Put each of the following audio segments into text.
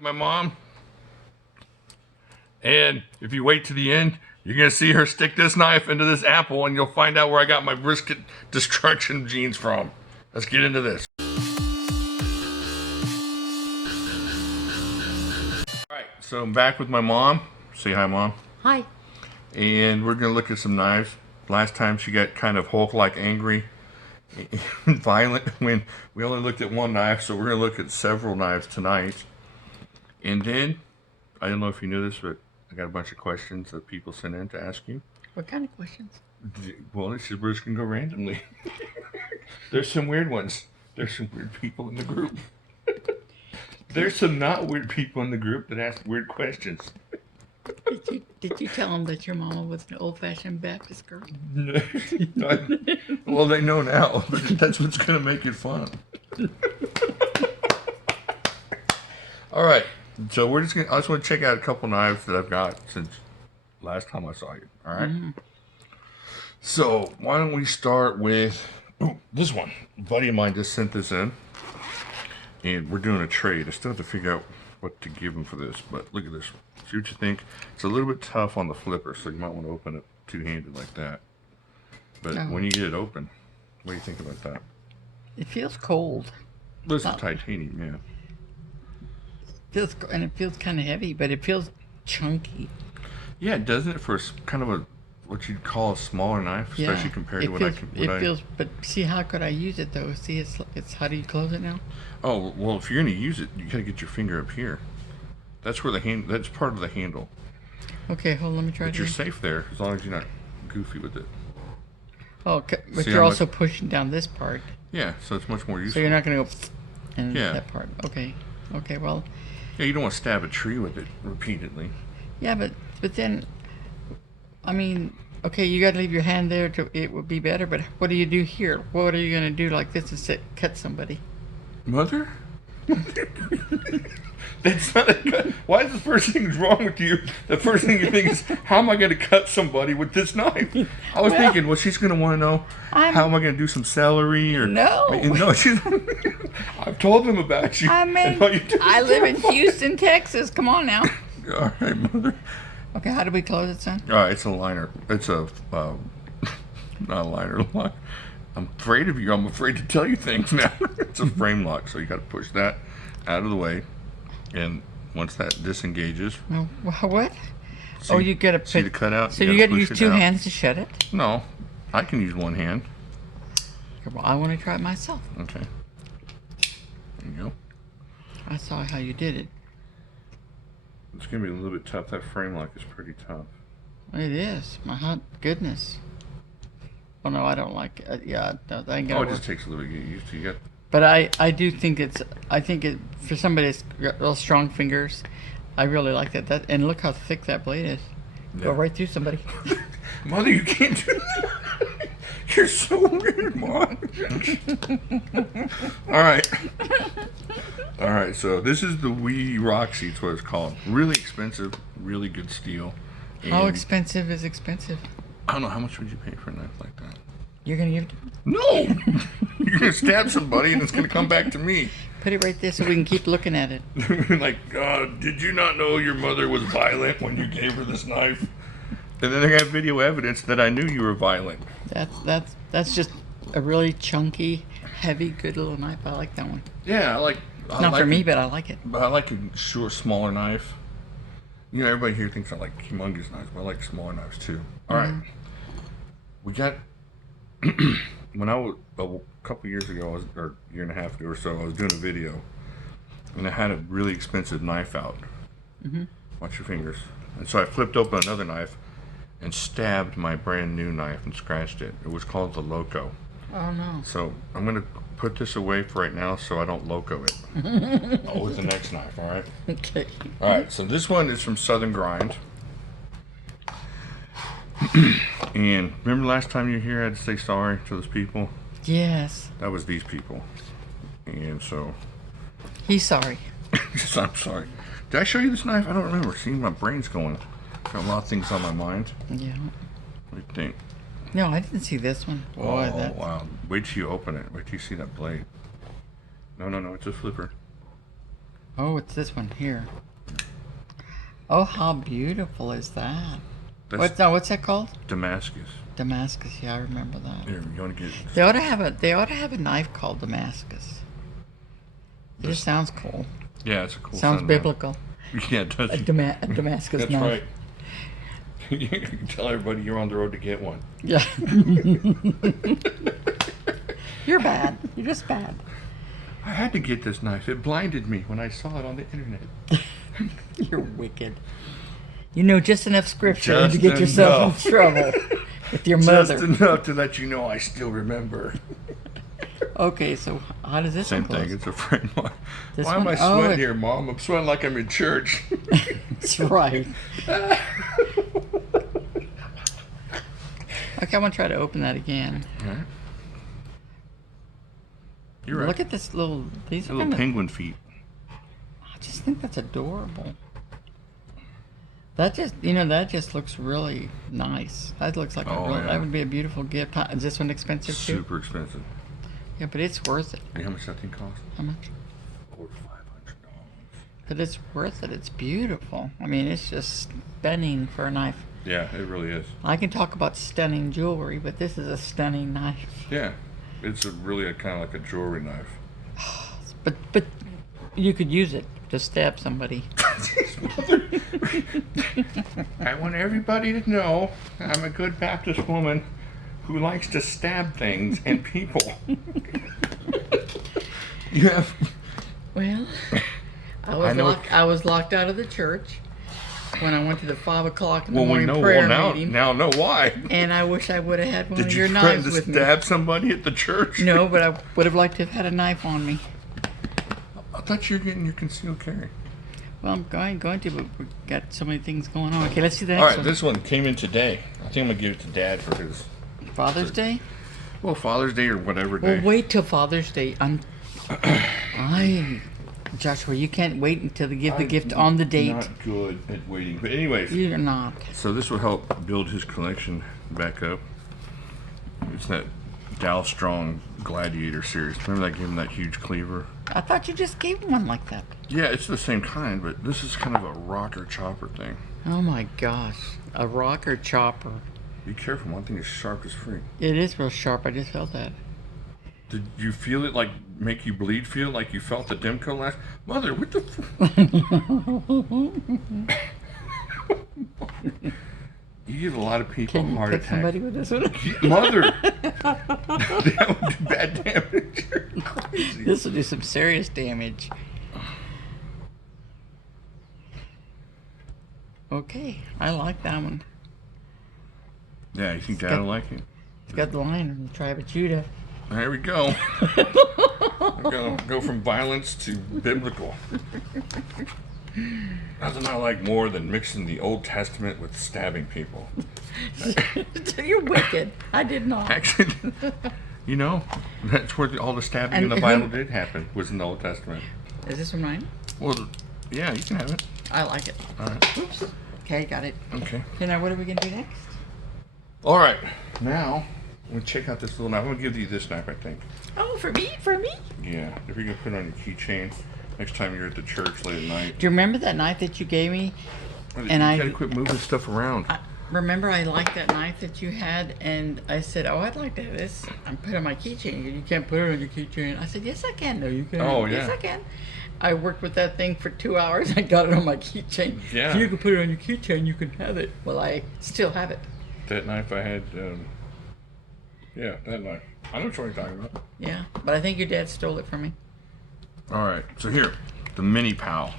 My mom, and if you wait to the end, you're gonna see her stick this knife into this apple and you'll find out where I got my brisket destruction genes from. Let's get into this. Alright, so I'm back with my mom. Say hi, Mom. Hi. And we're gonna look at some knives. Last time she got kind of Hulk-like angry and violent when we only looked at one knife, so we're gonna look at several knives tonight. And then, I don't know if you knew this, but I got a bunch of questions that people sent in to ask you. What kind of questions? Well, we're just going to go randomly. There's some weird ones. There's some weird people in the group. There's some not weird people in the group that ask weird questions. Did you tell them that your mama was an old-fashioned Baptist girl? Well, they know now, but that's what's going to make it fun. All right. So I just want to check out a couple knives that I've got since last time I saw you. All right. Mm-hmm. So why don't we start with this one? A buddy of mine just sent this in, and we're doing a trade. I still have to figure out what to give him for this, but look at this one. See what you think. It's a little bit tough on the flipper, so you might want to open it two-handed like that. But when you get it open, what do you think about that? It feels cold. This is titanium, yeah. And it feels kind of heavy, but it feels chunky. Yeah, doesn't it, for kind of a what you'd call a smaller knife, especially compared to what I can. It feels, but see, how could I use it though? See, it's how do you close it now? Oh well, if you're gonna use it, you gotta get your finger up here. That's where the hand. That's part of the handle. Okay, hold on, let me try. But you're safe there as long as you're not goofy with it. Oh, but you're also pushing down this part. Yeah, so it's much more useful. So you're not gonna go in that part. Okay. Okay. Well. Yeah, you don't want to stab a tree with it repeatedly. Yeah, but then, I mean, okay, you got to leave your hand there it would be better. But what do you do here? What are you gonna do like this and cut somebody? Mother? That's not a cut. Why is the first thing wrong with you? The first thing you think is, how am I going to cut somebody with this knife? I was thinking, well, she's going to want to know, how am I going to do some celery? Or no, she's. I've told them about you. I mean, I live in Houston, Texas. Come on now. All right, Mother. Okay, how do we close it, son? It's a liner. It's a not a liner. I'm afraid of you. I'm afraid to tell you things now. It's a frame lock, so you got to push that out of the way. And once that disengages, what? You got to see the cutout. So you got to use two hands to shut it? No, I can use one hand. Well, I want to try it myself. Okay. There you go. I saw how you did it. It's gonna be a little bit tough. That frame lock is pretty tough. It is. My hot goodness. Oh no, I don't like it. Yeah, that ain't gonna work. It just takes a little bit to get used to. You got. But I do think for somebody that's got real strong fingers, I really like that. And look how thick that blade is. Yeah. Go right through somebody. Mother, you can't do that. You're so weird, Mom. All right, so this is the Wee Roxy, it's what it's called. Really expensive, really good steel. And how expensive is expensive? I don't know, how much would you pay for a knife like that? You're going to give it to me? No! You're going to stab somebody and it's going to come back to me. Put it right there so we can keep looking at it. Like, did you not know your mother was violent when you gave her this knife? And then I got video evidence that I knew you were violent. That's just a really chunky, heavy, good little knife. I like that one. Yeah, Not for me, but I like it. But I like a short, smaller knife. You know, everybody here thinks I like humongous knives, but I like smaller knives too. All right. We got, when I was, a couple years ago, or a year and a half ago or so, I was doing a video, and I had a really expensive knife out. Watch your fingers. And so I flipped open another knife and stabbed my brand new knife and scratched it. It was called the Loco. Oh no. So I'm going to put this away for right now so I don't loco it. With the next knife, all right? Okay. All right, so this one is from Southern Grind. And remember last time you were here I had to say sorry to those people? Yes. That was these people. And so... He's sorry. Yes, I'm sorry. Did I show you this knife? I don't remember. See, my brain's going. Got a lot of things on my mind. Yeah. What do you think? No, I didn't see this one. Boy, wow. Wait till you open it. Wait till you see that blade. No, it's a flipper. Oh, it's this one here. Oh, how beautiful is that? What's that called? Damascus. Damascus. Yeah, I remember that. Here, you want to get? They ought to have a knife called Damascus. It just sounds cool. Yeah, it's a cool. Sounds biblical. Yeah, it does. A Damascus That's knife. right. You can tell everybody you're on the road to get one. Yeah. You're bad. You're just bad. I had to get this knife. It blinded me when I saw it on the internet. You're wicked. You know just enough scripture Just to get yourself in trouble with your mother. Just enough to let you know I still remember. Okay, so how does this Same one close? thing. It's a friend. Why This am one? I Oh, sweating here, Mom? I'm sweating like I'm in church. That's right. Okay, I'm gonna try to open that again. All right. You're right. Look at this little. These are Little kinda, penguin feet. I just think that's adorable. That just looks really nice. That looks like Oh, yeah. that would be a beautiful gift. Is this one expensive too? Super expensive. Yeah, but it's worth it. You know how much that thing costs? How much? Over $500. But it's worth it. It's beautiful. I mean, it's just stunning for a knife. Yeah, it really is. I can talk about stunning jewelry, but this is a stunning knife. Yeah, it's really kind of like a jewelry knife. But you could use it to stab somebody. I want everybody to know I'm a good Baptist woman who likes to stab things and people. Yeah. Well, I was locked out of the church when I went to the 5 o'clock in the morning prayer meeting. Now know why. And I wish I would have had one Did of you your threaten knives to with me. stab somebody at the church? No, but I would have liked to have had a knife on me. I thought you were getting your concealed carry. Well, I'm going to, but we've got so many things going on. Okay, let's see the All next right, one. this one came in today. I think I'm going to give it to Dad for his... Father's Day? Well, Father's Day or whatever day. Well, wait till Father's Day. Joshua, you can't wait until they give the gift on the date. Not good at waiting. But anyways, You're not. so this will help build his collection back up. It's that Dow Strong Gladiator series. Remember that gave him that huge cleaver? I thought you just gave him one like that. Yeah, it's the same kind, but this is kind of a rocker chopper thing. Oh my gosh. A rocker chopper. Be careful, one thing is sharp as freak. It is real sharp. I just felt that. Did you feel it like make you bleed? Feel like you felt the Demco last? Mother, what the? You give a lot of people Can you heart pick attacks. somebody with this one? Mother, that would do bad damage. You're crazy. This will do some serious damage. Okay, I like that one. Yeah, you think Dad will like it? It's got the line from the tribe of Judah. There we go. We're gonna go from violence to biblical. Nothing I like more than mixing the Old Testament with stabbing people. You're wicked. I did not. Actually, you know, that's where all the stabbing in the Bible did happen, was in the Old Testament. Is this one mine? Well, yeah, you can have it. I like it. All right. Oops. Okay, got it. Okay. Okay, now what are we going to do next? All right. Now, we'll check out this little knife. I'm going to give you this knife, I think. Oh, for me? For me? Yeah. If you're going to put it on your keychain next time you're at the church late at night. Do you remember that knife that you gave me? You And got to quit moving stuff around. Remember I liked that knife that you had, and I said, oh, I'd like to have this. I put it on my keychain. You can't put it on your keychain. I said, yes, I can. No, you can. Oh, Yes, yeah. I can. I worked with that thing for 2 hours. I got it on my keychain. Yeah. If you can put it on your keychain, you can have it. Well, I still have it. That knife I had, yeah, that knife. I know what you're talking about. Yeah, but I think your dad stole it from me. All right, so here, the Mini Pal.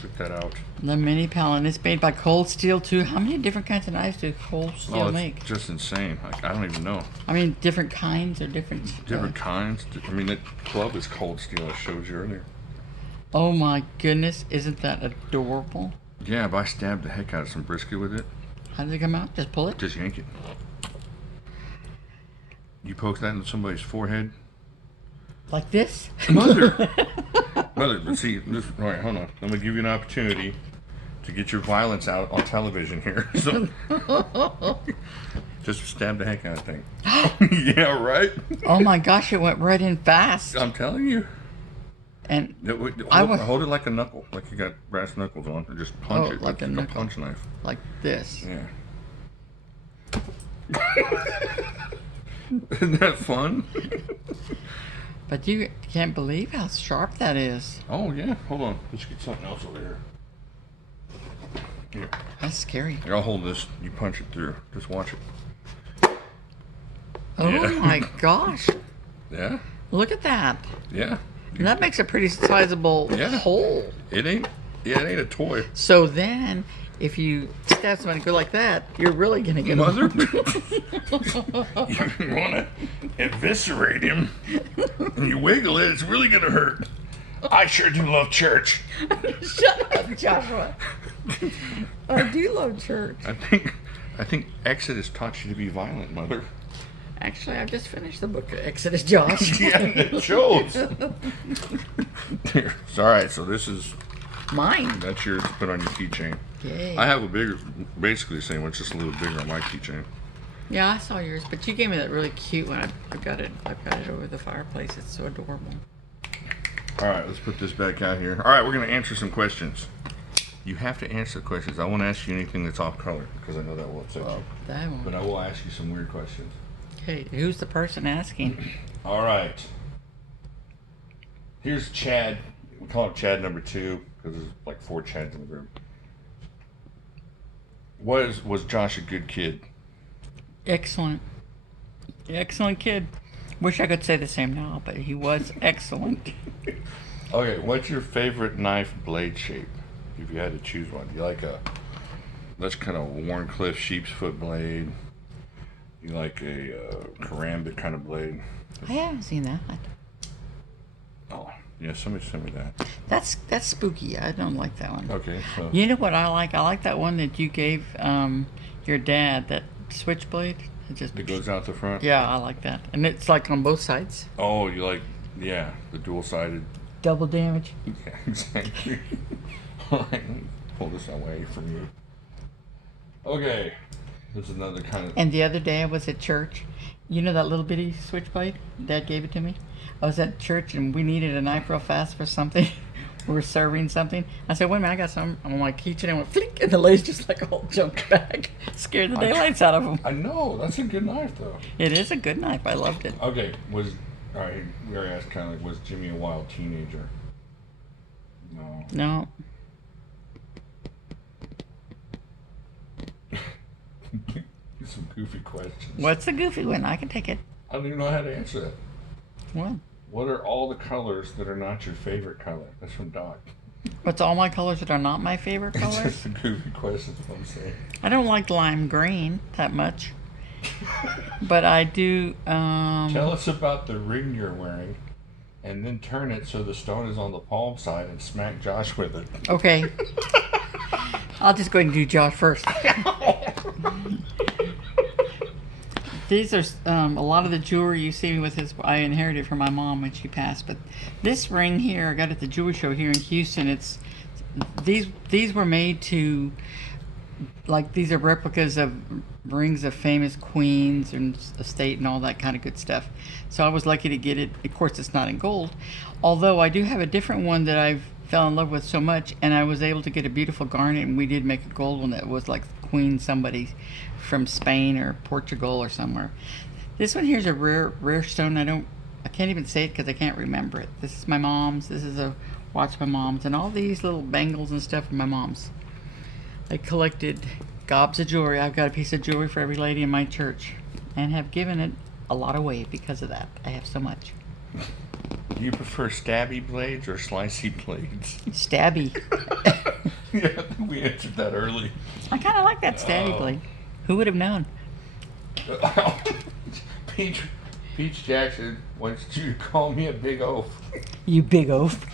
Check that out. The Mini Pal, and it's made by Cold Steel too. How many different kinds of knives do Cold Steel Oh, it's make? just insane. I don't even know. I mean, different kinds or different... Different kinds. I mean, that glove is Cold Steel, I showed you earlier. Oh my goodness, isn't that adorable? Yeah, but I stabbed the heck out of some brisket with it. How does it come out? Just pull it? Just yank it. You poke that into somebody's forehead. Like this? Mother! Mother, but see, this, all right, hold on. I'm going to give you an opportunity to get your violence out on television here. So, just stab the heck out of that thing. Yeah, right? Oh my gosh, it went right in fast. I'm telling you. And hold it like a knuckle, like you got brass knuckles on, and just punch it like a punch knife. like this. Yeah. Isn't that fun? But you can't believe how sharp that is. Oh yeah. Hold on. Let's get something else over here. Here. That's scary. Here, I'll hold this. You punch it through. Just watch it. Oh Yeah. my gosh. Yeah. Look at that. Yeah. And that makes a pretty sizable hole. It ain't a toy. So then, if you stab somebody and go like that, you're really going to get Mother, you want to eviscerate him, and you wiggle it, it's really going to hurt. I sure do love church. Shut up, Joshua. I do love church. I think Exodus taught you to be violent, Mother. Actually, I've just finished the book of Exodus, Josh. Yeah, it shows. Here. All right, so this is mine. That's yours to put on your keychain. Yay. I have a bigger, basically the same one, just a little bigger on my keychain. Yeah, I saw yours, but you gave me that really cute one. I've got it over the fireplace. It's so adorable. All right, let's put this back out here. All right, we're going to answer some questions. You have to answer the questions. I won't ask you anything that's off color because I know that will upset you. That one. But I will ask you some weird questions. Okay, who's the person asking? All right. Here's Chad. We call him Chad number 2 because there's like 4 Chads in the room. Was Josh a good kid? Excellent. Excellent kid. Wish I could say the same now, but he was excellent. Okay, what's your favorite knife blade shape? If you had to choose one. Do you like that's kind of Warncliffe sheep's foot blade? You like a karambit kind of blade? I haven't seen that. Oh, yeah, somebody sent me that. That's spooky. I don't like that one. Okay, so. You know what I like? I like that one that you gave your dad, that switchblade. It goes out the front? Yeah, I like that. And it's like on both sides. Oh, you like, yeah, the dual-sided. Double damage. Yeah, exactly. All right, let me pull this away from you. Okay, there's another kind of... And the other day I was at church. You know that little bitty switchblade? Dad gave it to me. I was at church and we needed a knife real fast for something. We were serving something. I said, wait a minute, I got some. I'm like, keychain. I went, flick, and the lady's just like all jumped back. Scared the daylights out of him. I know, that's a good knife, though. It is a good knife. I loved it. Okay, all right, we already asked kind of like, was Jimmy a wild teenager? No. No. Some goofy questions. What's the goofy one? I can take it. I don't even know how to answer that. What? What are all the colors that are not your favorite color? That's from Doc. What's all my colors that are not my favorite It's colors? just a goofy question, is what I'm saying. I don't like lime green that much. But I do... Tell us about the ring you're wearing, and then turn it so the stone is on the palm side and smack Josh with it. Okay. I'll just go ahead and do Josh first. These are a lot of the jewelry you see with I inherited from my mom when she passed. But this ring here, I got at the jewelry show here in Houston. These were made to, like, these are replicas of rings of famous queens and estate and all that kind of good stuff. So I was lucky to get it. Of course, it's not in gold, although I do have a different one that I've fell in love with so much, and I was able to get a beautiful garnet, and we did make a gold one that was like queen somebody from Spain or Portugal or somewhere. This one here's a rare stone. I can't even say it because I can't remember it. This is my mom's. This is a watch my mom's, and all these little bangles and stuff are my mom's. I collected gobs of jewelry. I've got a piece of jewelry for every lady in my church, and have given it a lot away because of that. I have so much. Do you prefer stabby blades or slicey blades? Stabby. Yeah, we answered that early. I kind of like that stabby blade. Who would have known? Peach Jackson wants you to call me a big oaf. You big oaf.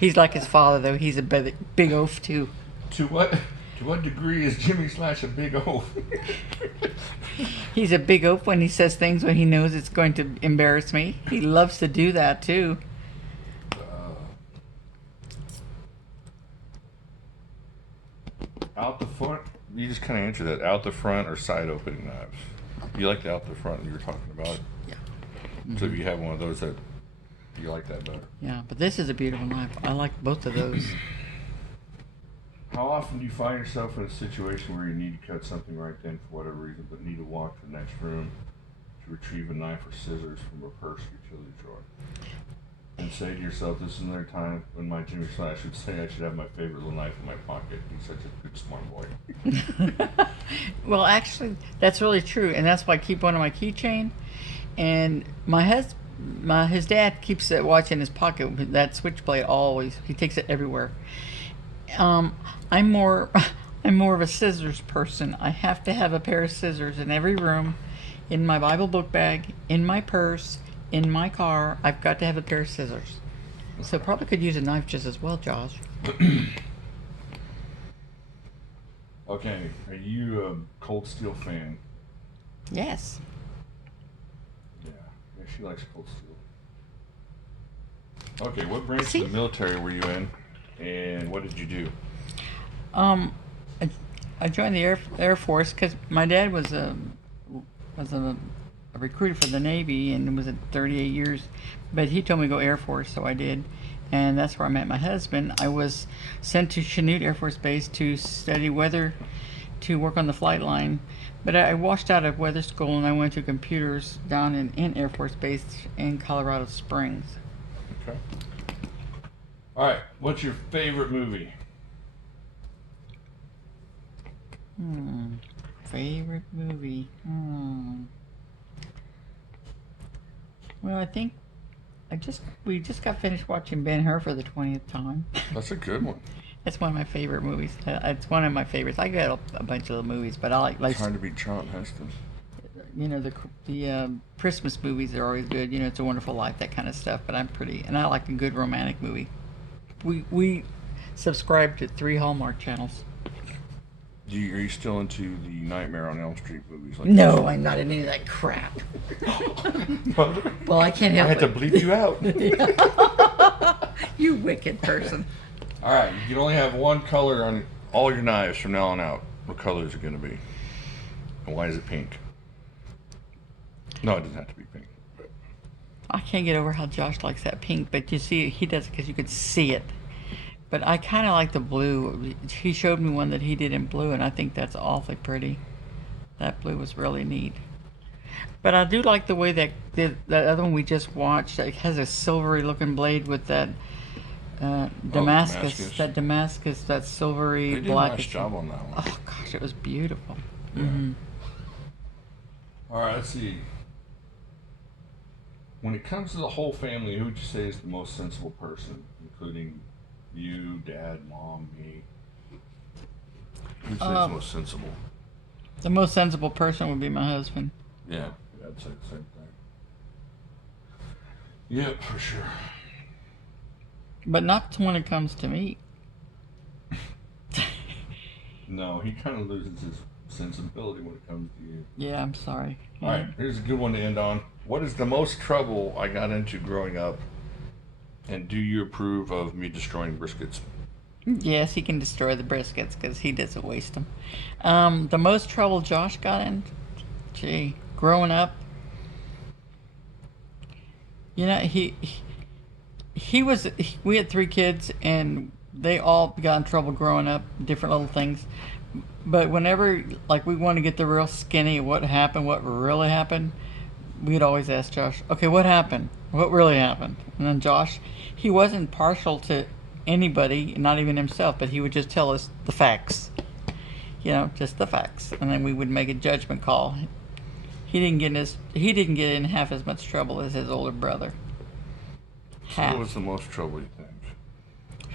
He's like his father, though. He's a big oaf, too. To what degree is Jimislash a big oaf? He's a big oaf when he says things when he knows it's going to embarrass me. He loves to do that, too. Out the front, you just kind of answered that. Out the front or side opening knives? You like the out the front you were talking about? Yeah. So if you have one of those that You like that better? Yeah, but this is a beautiful knife. I like both of those. How often do you find yourself in a situation where you need to cut something right then for whatever reason, but need to walk to the next room to retrieve a knife or scissors from a purse or utility drawer? And say to yourself, this is another time when my Jimislash would say I should have my favorite little knife in my pocket. He's such a good, smart boy. Well, actually, that's really true, and that's why I keep one on my keychain. And his dad keeps a watch in his pocket. That switchblade always. He takes it everywhere. I'm more of a scissors person. I have to have a pair of scissors in every room, in my Bible book bag, in my purse, in my car. I've got to have a pair of scissors. So probably could use a knife just as well, Josh. Okay, are you a Cold Steel fan? Yes. Yeah, she likes Cold Steel. Okay, what branch of the military were you in, and what did you do? I joined the Air Force because my dad was a recruiter for the Navy and was at 38 years, but he told me to go Air Force, so I did, and that's where I met my husband. I was sent to Chanute Air Force Base to study weather, to work on the flight line, but I washed out of weather school and I went to computers down in Air Force Base in Colorado Springs. Okay. All right, what's your favorite movie? Favorite movie? Well, I think we just got finished watching Ben-Hur for the 20th time. That's a good one. It's one of my favorite movies. It's one of my favorites. I got a bunch of the movies, but I like Trying to be Charlton Heston. you know, the Christmas movies are always good. You know, It's a Wonderful Life, that kind of stuff. But I like a good romantic movie. We subscribe to 3 Hallmark channels. Are you still into the Nightmare on Elm Street movies? Like No, I'm not into any of that crap. Well, I can't help I it. had to bleep you out. You wicked person. All right, you can only have one color on all your knives from now on out. What color is it going to be? And why is it pink? No, it doesn't have to be pink. I can't get over how Josh likes that pink, but you see, he does it because you could see it. But I kind of like the blue. He showed me one that he did in blue, and I think that's awfully pretty. That blue was really neat. But I do like the way that other one we just watched. It has a silvery looking blade with that Damascus. That silvery They did black. a nice job on that one. Oh gosh, it was beautiful. Yeah. Mm-hmm. All right, let's see. When it comes to the whole family, who would you say is the most sensible person, including you, Dad, Mom, me? Who'd say is the most sensible? The most sensible person would be my husband. Yeah, I'd say the same thing. Yep, for sure. But not when it comes to me. No, he kind of loses his sensibility when it comes to you. Yeah, I'm sorry. All right, here's a good one to end on. What is the most trouble I got into growing up? And do you approve of me destroying briskets? Yes, he can destroy the briskets because he doesn't waste them. The most trouble Josh got in, growing up. You know, we had 3 kids and they all got in trouble growing up, different little things. But whenever, like, we want to get the real skinny, what happened, what really happened, we'd always ask Josh, okay, what happened? What really happened? And then Josh, he wasn't partial to anybody, not even himself, but he would just tell us the facts. You know, just the facts. And then we would make a judgment call. He didn't get in half as much trouble as his older brother. Half. Who was the most trouble, you think?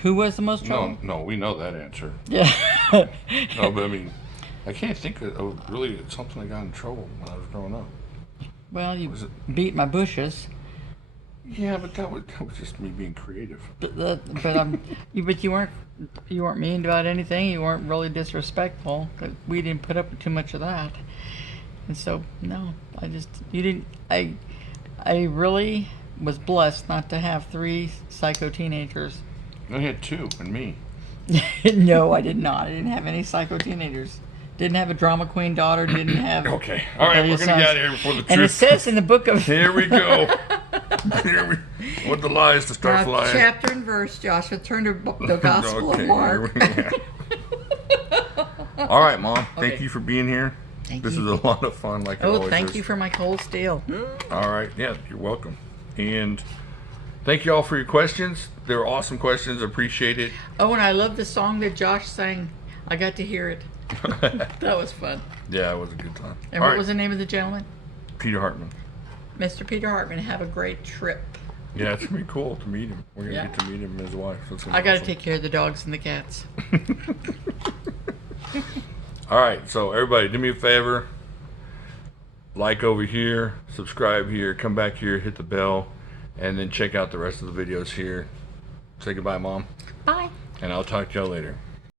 Who was the most trouble? No, we know that answer. Yeah. No, but I mean, I can't think of really something I got in trouble when I was growing up. Well, you beat my bushes. Yeah, but that was just me being creative. But you weren't mean about anything. You weren't really disrespectful. We didn't put up with too much of that. And so no, I really was blessed not to have 3 psycho teenagers. I had 2, and me. No, I did not. I didn't have any psycho teenagers. Didn't have a drama queen daughter. Didn't have. Okay. All right, we're going to get out of here before the truth. And it says in the book of. Here we go. What the lies to start Now, flying. chapter and verse, Joshua. Turn to the Gospel of Mark. All right, Mom. Thank Okay. you for being here. Thank This you. is a lot of fun. Like it Oh, always thank is. you for my cold steel. All right. Yeah, you're welcome. And thank you all for your questions. They were awesome questions. Appreciate it. Oh, and I love the song that Josh sang. I got to hear it. That was fun. Yeah, it was a good time. And All what right, was the name of the gentleman? Peter Hartman. Mr. Peter Hartman. Have a great trip. Yeah, it's gonna be cool to meet him. We're gonna Yeah. get to meet him and his wife. So it's gonna I be got to awesome. take care of the dogs and the cats. All right, so everybody, do me a favor. Like over here, subscribe here, come back here, hit the bell, and then check out the rest of the videos here. Say goodbye, Mom, Bye. and I'll talk to y'all later.